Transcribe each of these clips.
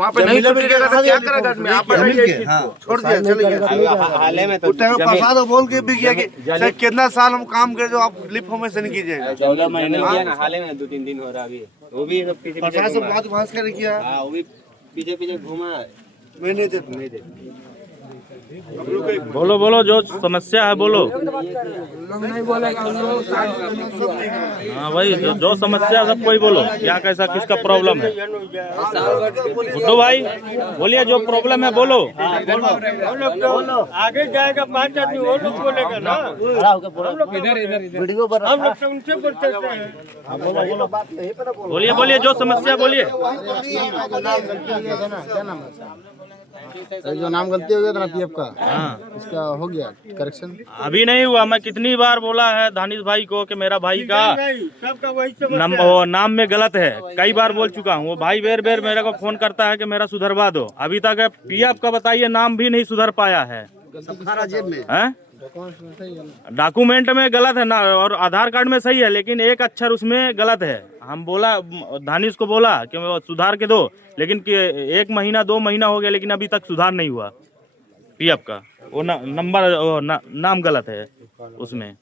वहाँ पे नहीं छुट्टी तो क्या करेगा आदमी? आप छोड़ दिया, चले गए। हाले में तो प्रसाद बोल के भी किया कि सर कितना साल हम काम करे जो आप लिप में से नहीं कीजिएगा। 14 महीने हो गया ना, हाले में 2-3 दिन हो रहा अभी। वो भी पीछे प्रसाद से बात भास कर किया। हाँ, वो भी पीछे घूमा है। मैं नहीं देता। बोलो बोलो, जो समस्या है बोलो। नहीं बोलेगा हाँ भाई, जो समस्या सब कोई बोलो, क्या कैसा किसका प्रॉब्लम है। गुड्डू भाई बोलिए, जो प्रॉब्लम है बोलो। आगे जाएगा 5 आदमी वो लोग बोलेगा ना, वीडियो पर हम लोग तो उनसे बोल सकते हैं। बोलिए बोलिए, जो समस्या बोलिए। जो नाम गलती हो गया था ना पीएफ का, हाँ, उसका हो गया करेक्शन। अभी नहीं हुआ। मैं कितनी बार बोला है दानिश भाई को कि मेरा भाई का नहीं, सबका वही समस्या है। नाम में गलत है। कई बार बोल चुका हूँ। वो भाई बेर बेर मेरे को फोन करता है कि मेरा सुधरवा दो। अभी तक पीएफ का बताइए नाम भी नहीं सुधर पाया है। डॉक्यूमेंट में गलत है ना, और आधार कार्ड में सही है, लेकिन एक अक्षर उसमें गलत है। हम बोला, दानिश को बोला कि वो सुधार के दो, लेकिन 1 महीना 2 महीना हो गया, लेकिन अभी तक सुधार नहीं हुआ पीएफ का। वो नंबर नाम गलत है उसमें।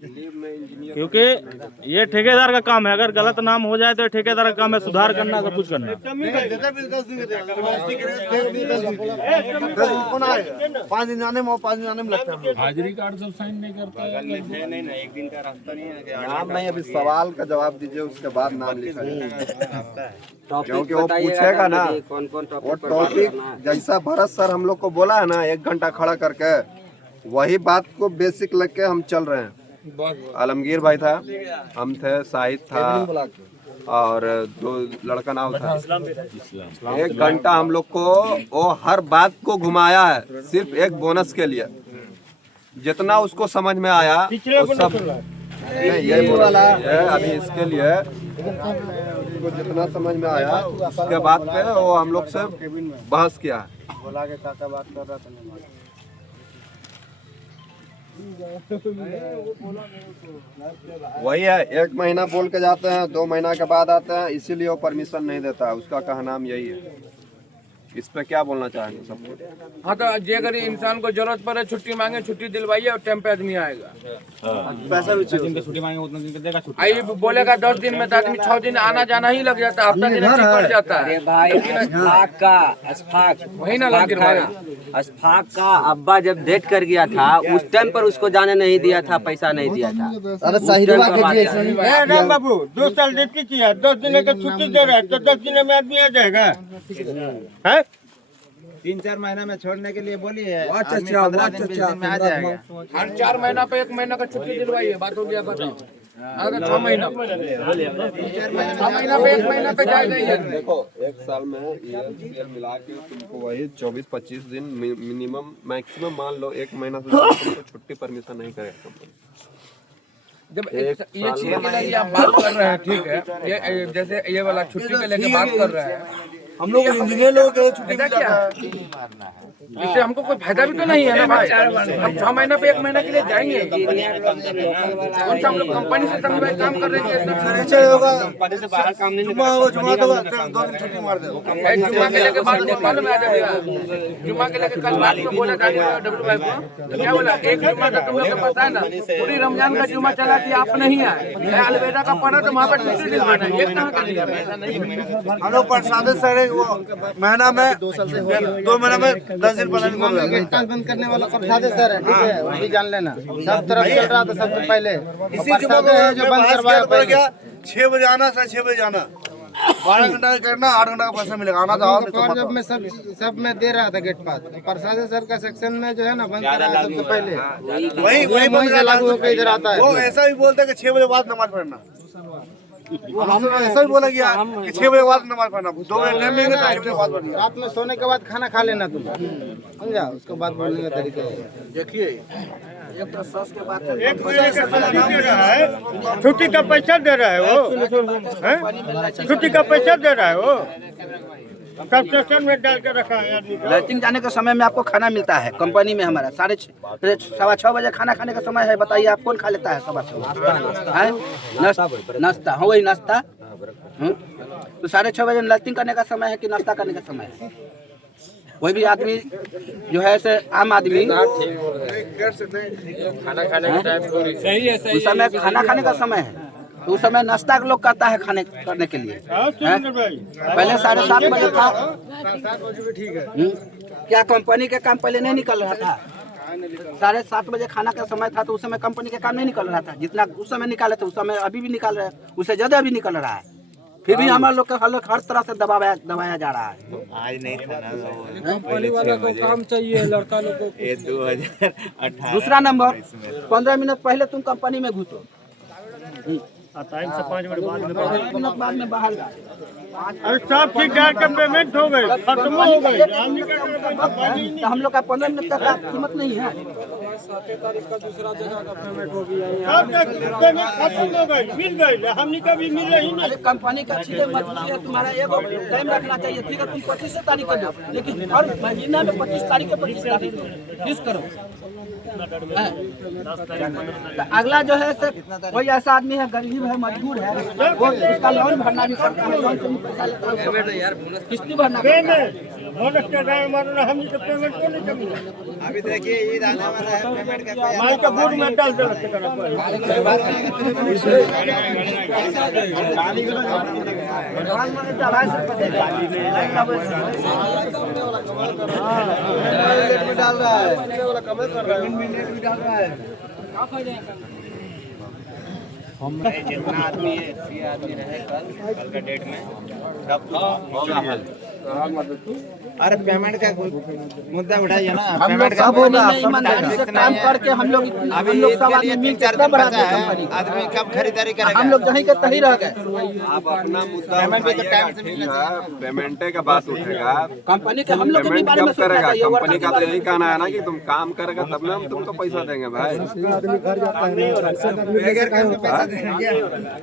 क्योंकि ये ठेकेदार का काम है। अगर गलत नाम हो जाए तो ठेकेदार का काम है सुधार करना, सब कुछ करना। 5 दिन आने में 5 दिन आने में लगता है। हाजिरी कार्ड सब साइन नहीं करता है। नहीं ना, एक दिन का रास्ता नहीं है। नाम नहीं, अभी सवाल का जवाब दीजिए, उसके बाद नाम लिखा क्योंकि वो पूछेगा ना। वो टॉपिक जैसा भरत सर हम लोग को बोला है ना 1 घंटा खड़ा करके, वही बात को बेसिक लग के हम चल रहे हैं। आलमगीर भाई था, हम थे, शाहिद था, और 2 लड़का नाम था। 1 घंटा हम लोग को वो हर बात को घुमाया है, सिर्फ एक बोनस के लिए। जितना उसको समझ में आया वो सब ये बोनस है अभी इसके लिए। उसको जितना समझ में आया उसके बाद पे वो हम लोग से बहस किया है। बोला के काका बात कर रहा था। वही है, 1 महीना बोल के जाते हैं, 2 महीना के बाद आते हैं, इसीलिए वो परमिशन नहीं देता। उसका कहना यही है। इस पे क्या बोलना चाहेंगे सबको? हाँ, तो जे अगर इंसान को जरूरत पड़े छुट्टी मांगे, छुट्टी दिलवाइए और टाइम पे आदमी आएगा। पैसा भी चाहिए। छुट्टी मांगे उतना दिन देगा छुट्टी। आई बोलेगा 10 दिन में, तो आदमी 6 दिन आना जाना ही लग जाता है, हफ्ता दिन पड़ जाता है। वही ना लग भाई, अशफाक का अब्बा जब डेट कर गया था, उस टाइम पर उसको जाने नहीं दिया था, पैसा नहीं दिया था। अरे सही राम बाबू 2 साल ड्यूटी किया, 10 दिन का छुट्टी दे रहा है, तो 10 दिन में आदमी आ जाएगा। है 3-4 महीना में छोड़ने के लिए बोलिए। अच्छा, आ जाएगा। हर 4 महीना पे 1 महीना का छुट्टी दिलवाइए, बात हो गया। बताओ अगर 6 महीना 6 महीना पे 1 महीना पे जाएगा। देखो 1 साल में ये मिला के तुमको वही 24-25 दिन मिनिमम मैक्सिमम मान लो। 1 महीना से तुमको छुट्टी परमिशन नहीं करेगा कंपनी। जब ये चीज के लिए आप बात कर रहे हैं, ठीक है, ये जैसे ये वाला छुट्टी के लेके बात कर रहे हैं, हम लोग इंजीनियर लोग के छुट्टी मिल जाता है। इससे हमको कोई फायदा भी तो नहीं है ना भाई। हम 6 महीना पे 1 महीना के लिए जाएंगे। कौन सा हम लोग कंपनी से सभी भाई काम कर रहे हैं। कंपनी से बाहर काम नहीं जुम्मा होगा, जुम्मा तो 2 दिन छुट्टी मार दे। जुम्मा के लेके बात मालूम है जाएगा। जुम्मा के लेके कल रात में बोला डब्ल्यू भाई को, तो क्या बोला, 1 जुम्मा तो तुम लोग को पता है ना, पूरी रमजान का जुम्मा चला कि आप नहीं आए, अलविदा का पड़ा तो वहाँ पर छुट्टी दिलवाना है। ये कहाँ का दिया पैसा नहीं। हम लोग प्रसाद सर वो महीना में 2 महीना में 10 दिन गेट बंद करने वाला प्रसाद सर है, ठीक है, वो भी जान लेना। सब तरफ चल रहा था सबसे पहले। इसी जुम्मा में जो बंद करवाया पड़ गया। 6 बजे आना, 6 बजे आना, 12 घंटा करना, 8 घंटा का पैसा मिलेगा। आना था जब मैं सब में दे रहा था गेट पास, प्रसाद सर का सेक्शन में जो है ना बंद कराया सबसे पहले। वही लागू होकर इधर आता है। वो ऐसा भी बोलता है कि 6 बजे बाद नमाज पढ़ना। वो हमने ऐसा भी बोला गया कि 6 बजे बाद नमाज पढ़ना, 2 बजे टाइम लेंगे तो 6 बजे बाद पढ़ना। रात में सोने के बाद खाना खा लेना तुम, समझा? उसके बाद बोलने का तरीका है। देखिए एक महीने का छुट्टी दे रहा है, छुट्टी का पैसा दे रहा है वो, छुट्टी का पैसा दे रहा है वो। सब सेक्शन में डाल के रखा है आदमी का। लैट्रिन जाने के समय में आपको खाना मिलता है कंपनी में हमारा 6:30 बजे खाना खाने का समय है। बताइए आप कौन खा लेता है 6:30? नाश्ता, हाँ वही नाश्ता। तो 6:30 बजे लैट्रिन करने का समय है कि नाश्ता करने का समय है? कोई भी आदमी जो है से आम आदमी खाना खाने का टाइम उस समय खाना खाने का समय है, तो उस समय नाश्ता लोग करता है खाने करने के लिए। पहले 7:30 बजे था। क्या कंपनी के काम पहले नहीं निकल रहा था? 7:30 बजे खाना का समय था, तो उस समय कंपनी के काम नहीं निकल रहा था। जितना उस समय निकाले थे उस समय अभी भी निकाल रहे हैं, उससे ज्यादा अभी निकल रहा है। फिर भी हमारे लोग का हर तरह से दबाया जा रहा है। आज नहीं था ना, कंपनी वाला को काम चाहिए, लड़का लोग को। 2018 दूसरा नंबर, 15 मिनट पहले तुम कंपनी में घुसो, टाइम से 5 मिनट बाद में 5 मिनट बाद में बाहर जाओ। अरे सब ठीक ठाक का पेमेंट हो गई, खत्म हो गई। तो हम लोग का 15 मिनट तक का कीमत नहीं है। 7 तारीख का दूसरा जगह का पेमेंट हो गया है। सबका पेमेंट खत्म हो गई, मिल गई, हमने कभी मिले ही नहीं। अरे कंपनी का चीजें मजबूरी है, तुम्हारा एगो टाइम रखना चाहिए। ठीक है, तुम 25 तारीख को दो, लेकिन हर महीना में 25 तारीख को 25 तारीख फिक्स करो। तो अगला जो है से कोई ऐसा आदमी है, गरीब है, मजबूर है, वो उसका लोन भरना भी पड़ता है। लोन से पैसा लेता है, किस्त भी भरना पड़ता है। बोनस के टाइम मारना, हमने तो पेमेंट को नहीं करना। अभी देखिए ईद आने वाला है, पेमेंट का माल का बोर्ड में डाल दे रखे डाल रहा है, पेमेंट भी डाल रहा है। जितना आदमी है, 80 आदमी रहे कल का डेट में सब होगा हल। अरे पेमेंट का मुद्दा उठाइए ना, हम लोग पेमेंट का सब होगा। ईमानदारी से काम करके हम लोग सब आदमी मिल के इतना बड़ा कंपनी, आदमी कब खरीदारी करेगा? हम लोग जहीं के तहीं रह गए। आप अपना मुद्दा पेमेंट भी तो उठाइएगा, टाइम से मिलना ठीक है, पेमेंट का बात उठेगा। कंपनी के हम लोग के भी पेमेंट बारे में कब सोचना करेगा? चाहिए। कंपनी का तो यही कहना है ना कि तुम काम करेगा तब ना हम तुमको पैसा देंगे भाई।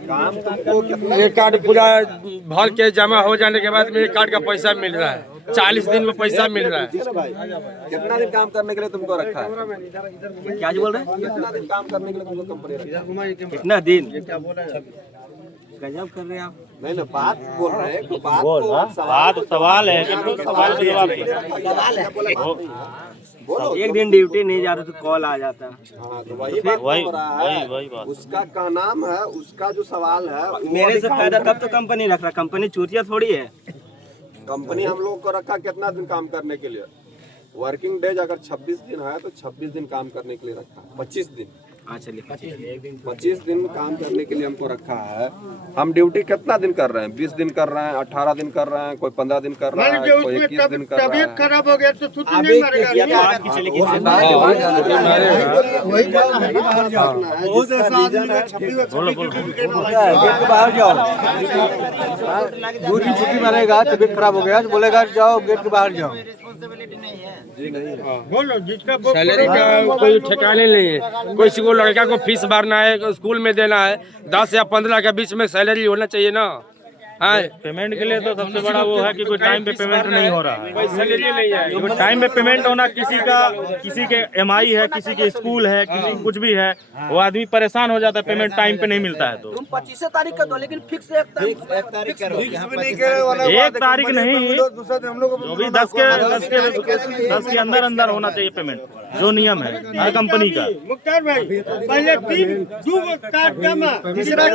काम तुमको कितना एक कार्ड पूरा भर के जमा हो जाने के बाद में एक कार्ड का पैसा मिल रहा है, 40 दिन में पैसा मिल रहा है। कितना दिन काम करने के लिए तुमको रखा है? क्या बोल रहे हैं? कितना दिन काम करने के लिए तुमको कंपनी रखा है? कितना दिन? गजब कर रहे हैं आप। नहीं ना, बात बोल रहे हैं, तो बात बोल, तो हाँ? सवाल है कि सवाल के जवाब बोलो। एक दिन ड्यूटी नहीं जाता तो कॉल आ जाता। हाँ, तो वही बात हो रहा है। वही बात। उसका क्या नाम है, उसका जो सवाल है वो मेरे से अभी फायदा तब तो कंपनी रख रहा, कंपनी चूतिया थोड़ी है। कंपनी हम लोग को रखा कितना दिन काम करने के लिए? वर्किंग डेज अगर 26 दिन है तो 26 दिन काम करने के लिए रखा है। 25 दिन, हाँ चलिए 25 दिन काम करने के लिए हमको रखा है। हम ड्यूटी कितना दिन कर रहे हैं? 20 दिन कर रहे हैं, 18 दिन कर रहे हैं, कोई 15 दिन कर रहा है, कोई 21 दिन कर रहा तबीयत है। खराब हो गया तो छुट्टी नहीं मारेगा। बहुत ऐसा आदमी है, 26 बाहर जाओ, 2 दिन छुट्टी मारेगा, तबीयत खराब हो गया तो बोलेगा जाओ गेट के बाहर जाओ। बोलो, जिसका सैलरी का कोई ठिकाने नहीं है। किसी को लड़का को फीस भरना है, स्कूल में देना है, 10 या 15 के बीच में सैलरी होना चाहिए ना। पेमेंट के लिए तो सबसे बड़ा वो है कि कोई टाइम पे पेमेंट नहीं हो रहा है। कोई सैलरी नहीं है। क्योंकि टाइम पे पेमेंट होना, किसी के एमआई है, किसी के स्कूल है, किसी कुछ भी है, वो आदमी परेशान हो जाता है पेमेंट टाइम पे नहीं मिलता है। तो तुम 25 तारीख का दो, लेकिन फिक्स 1 तारीख करो। एक तारीख नहीं, दूसरा दिन हम लोग जो भी 10 के अंदर अंदर होना चाहिए पेमेंट, जो नियम है हर कंपनी का। मुख्तार भाई, पहले 2 कार्ड जमा, तीसरा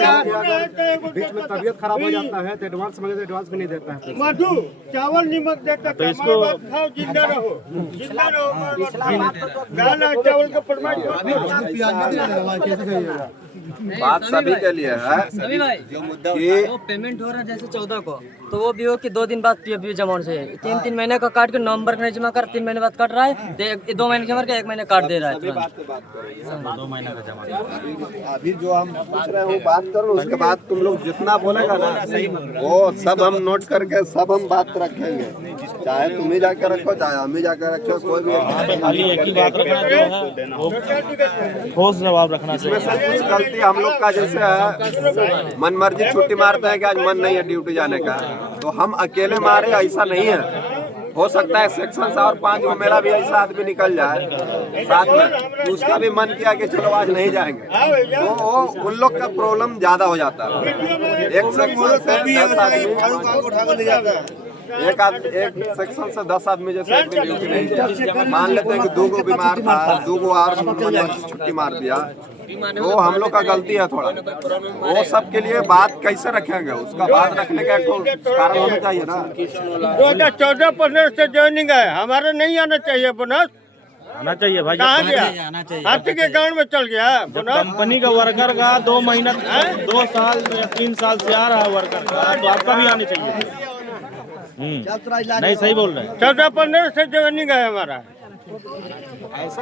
तबीयत खराब हो जाता है तो एडवांस मांगे तो एडवांस भी नहीं देता है। मधु चावल नमक देता तो इसको- खाओ, जिंदा रहो, जिंदा रहो। दाल और चावल का फरमाइश बात सभी के लिए है सभी भाई कि वो पेमेंट हो रहा है जैसे 14 को, तो वो भी हो कि 2 दिन बाद पीएफ जमा होना चाहिए। 3 महीने का काट के नवंबर का नहीं जमा कर, 3 महीने बाद काट रहा है, 2 महीने जमा कर 1 महीने काट दे रहा है तुरंत। बात पे बात करो। 2 महीने का जमा अभी जो हम पूछ रहे हो बात करो, उसके बाद तुम लोग जितना बोलेगा ना वो सब हम नोट करके सब हम बात रखेंगे। चाहे तुम ही जाके रखो, चाहे हम ही जाके रखो, कोई भी खाली एक ही बात रखना जो है वो ठोस जवाब रखना इसमें चाहिए। सब कुछ गलती कि हम लोग का जैसे है मन मर्जी छुट्टी मारते हैं कि आज मन नहीं है ड्यूटी जाने का, तो हम अकेले मारे ऐसा नहीं है। हो सकता है सेक्शन से और 5 को मेरा भी ऐसा आदमी निकल जाए साथ में, तो उसका भी मन किया कि चलो आज नहीं जाएंगे, तो वो उन लोग का प्रॉब्लम ज्यादा हो जाता है। एक सेक्शन से 10 आदमी एक सेक्शन से 10 आदमी जैसे एक दिन ड्यूटी नहीं किया, मान लेते हैं कि 2 को बीमार था, 2 को और छुट्टी मार दिया, तो हम लोग का गलती है थोड़ा। वो सब के लिए बात कैसे रखेंगे, उसका बात रखने का एक कारण होना चाहिए ना। 2014-15 से ज्वाइनिंग है, हमारे नहीं आना चाहिए बोनस। आना चाहिए भाई, कहाँ गया? हाथी के अकाउंट में चल गया बोनस। कंपनी का वर्कर का 2 महीना 2 साल या 3 साल से आ रहा है वर्कर का, तो आपका भी आने चाहिए। नहीं सही बोल रहे हैं। 14-15 से ज्वाइनिंग है हमारा,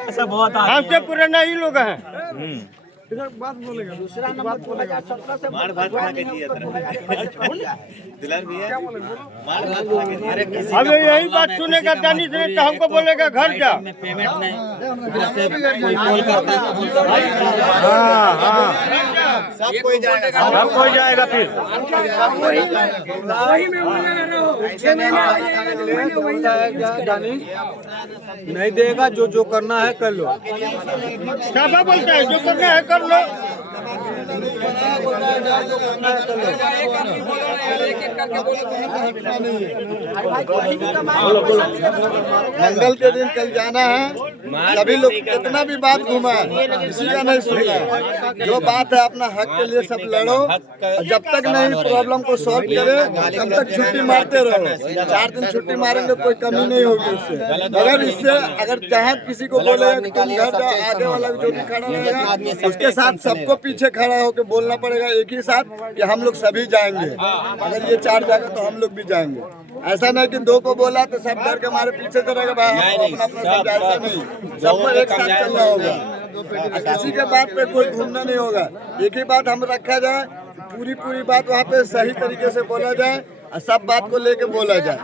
ऐसा बहुत हमसे पुराना ही लोग हैं। अब यही बात सुनेगा दानिश ने तो हमको बोलेगा घर जा। सब कोई जाएगा फिर। नहीं देगा, जो करना है कर लो। क्या बोलता है, जो करना है कर लो। मंगल के दिन कल जाना है, सभी लोग कितना भी बात घुमा किसी का नहीं सुनना है। जो बात है अपना हक के लिए सब लड़ो, जब तक नहीं प्रॉब्लम को सॉल्व करे तब तक छुट्टी मारते रहो। 4 दिन छुट्टी मारेंगे कोई कमी नहीं होगी इससे। अगर चाहे किसी को बोलेगा कि तुम घर जाओ, आगे वाला जो भी खड़ा रहेगा उसके साथ सबको पीछे खड़ा होकर बोलना पड़ेगा एक ही साथ कि हम लोग सभी जाएंगे। अगर ये 4 जाएगा तो हम लोग भी जाएंगे। ऐसा नहीं कि 2 को बोला तो सब डर के हमारे पीछे चलेगा भाई, अपना समझा। ऐसा नहीं, सबको एक साथ चलना होगा। किसी के बात पे कोई घूमना नहीं होगा। एक ही बात हम रखा जाए, पूरी बात वहाँ पे सही तरीके से बोला जाए और सब बात को लेके बोला जाए।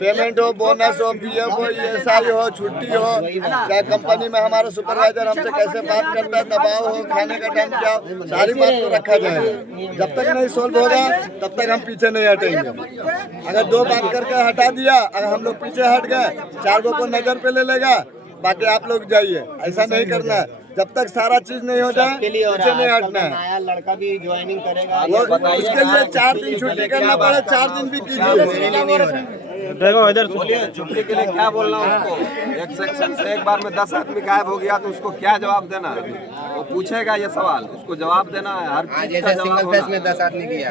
पेमेंट हो, बोनस हो, पीएफ हो, ESI हो, छुट्टी हो, चाहे कंपनी में हमारा सुपरवाइजर हमसे कैसे बात करता है, दबाव हो, खाने का टाइम क्या हो, सारी बात को रखा जाए। जब तक नहीं सोल्व होगा तब तक हम पीछे नहीं हटेंगे। अगर 2 बात करके हटा दिया, अगर हम लोग पीछे हट गए, 4 को नजर पे ले लेगा, बाकी आप लोग जाइए। ऐसा नहीं करना है। जब तक सारा चीज नहीं हो जाए पीछे नहीं हटना है। नया लड़का भी ज्वाइनिंग करेगा, उसके लिए 4 दिन छुट्टी करना पड़े, 4 दिन भी कीजिए। देखो इधर छुट्टी के लिए क्या बोलना उसको। एक सेक्शन से एक बार में 10 आदमी गायब हो गया तो उसको क्या जवाब देना है? वो पूछेगा ये सवाल, उसको जवाब देना है। हर चीज का जवाब होना। में 10 आदमी गया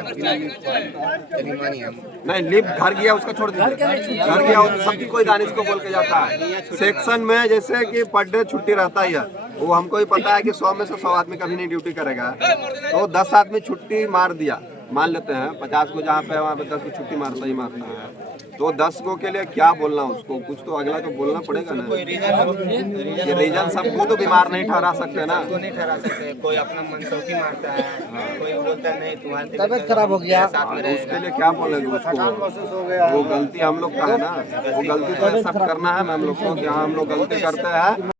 नहीं, लिफ्ट घर गया उसका छोड़ दीजिए, घर गया सबकी कोई दानिश को बोल के जाता है। सेक्शन में जैसे कि पर डे छुट्टी रहता ही है, वो हमको ही पता है कि 100 में से 100 आदमी कभी नहीं ड्यूटी करेगा, तो 10 आदमी छुट्टी मार दिया, मान लेते हैं 50 को जहाँ पे वहाँ पे 10 को छुट्टी मारता ही मारता है, तो 10 को के लिए क्या बोलना उसको, कुछ तो अगला तो बोलना पड़ेगा ना। ये रीजन सबको तो बीमार नहीं ठहरा सकते ना, नहीं ठहरा सकते। कोई अपना मनसौखी मारता है, कोई बोलता नहीं तुम्हारी तबीयत खराब हो गया, उसके लिए क्या बोलेंगे उसको। वो गलती हम लोग का है ना, वो गलती तो सब करना है हम लोग को, कि हाँ हम लोग गलती करते हैं।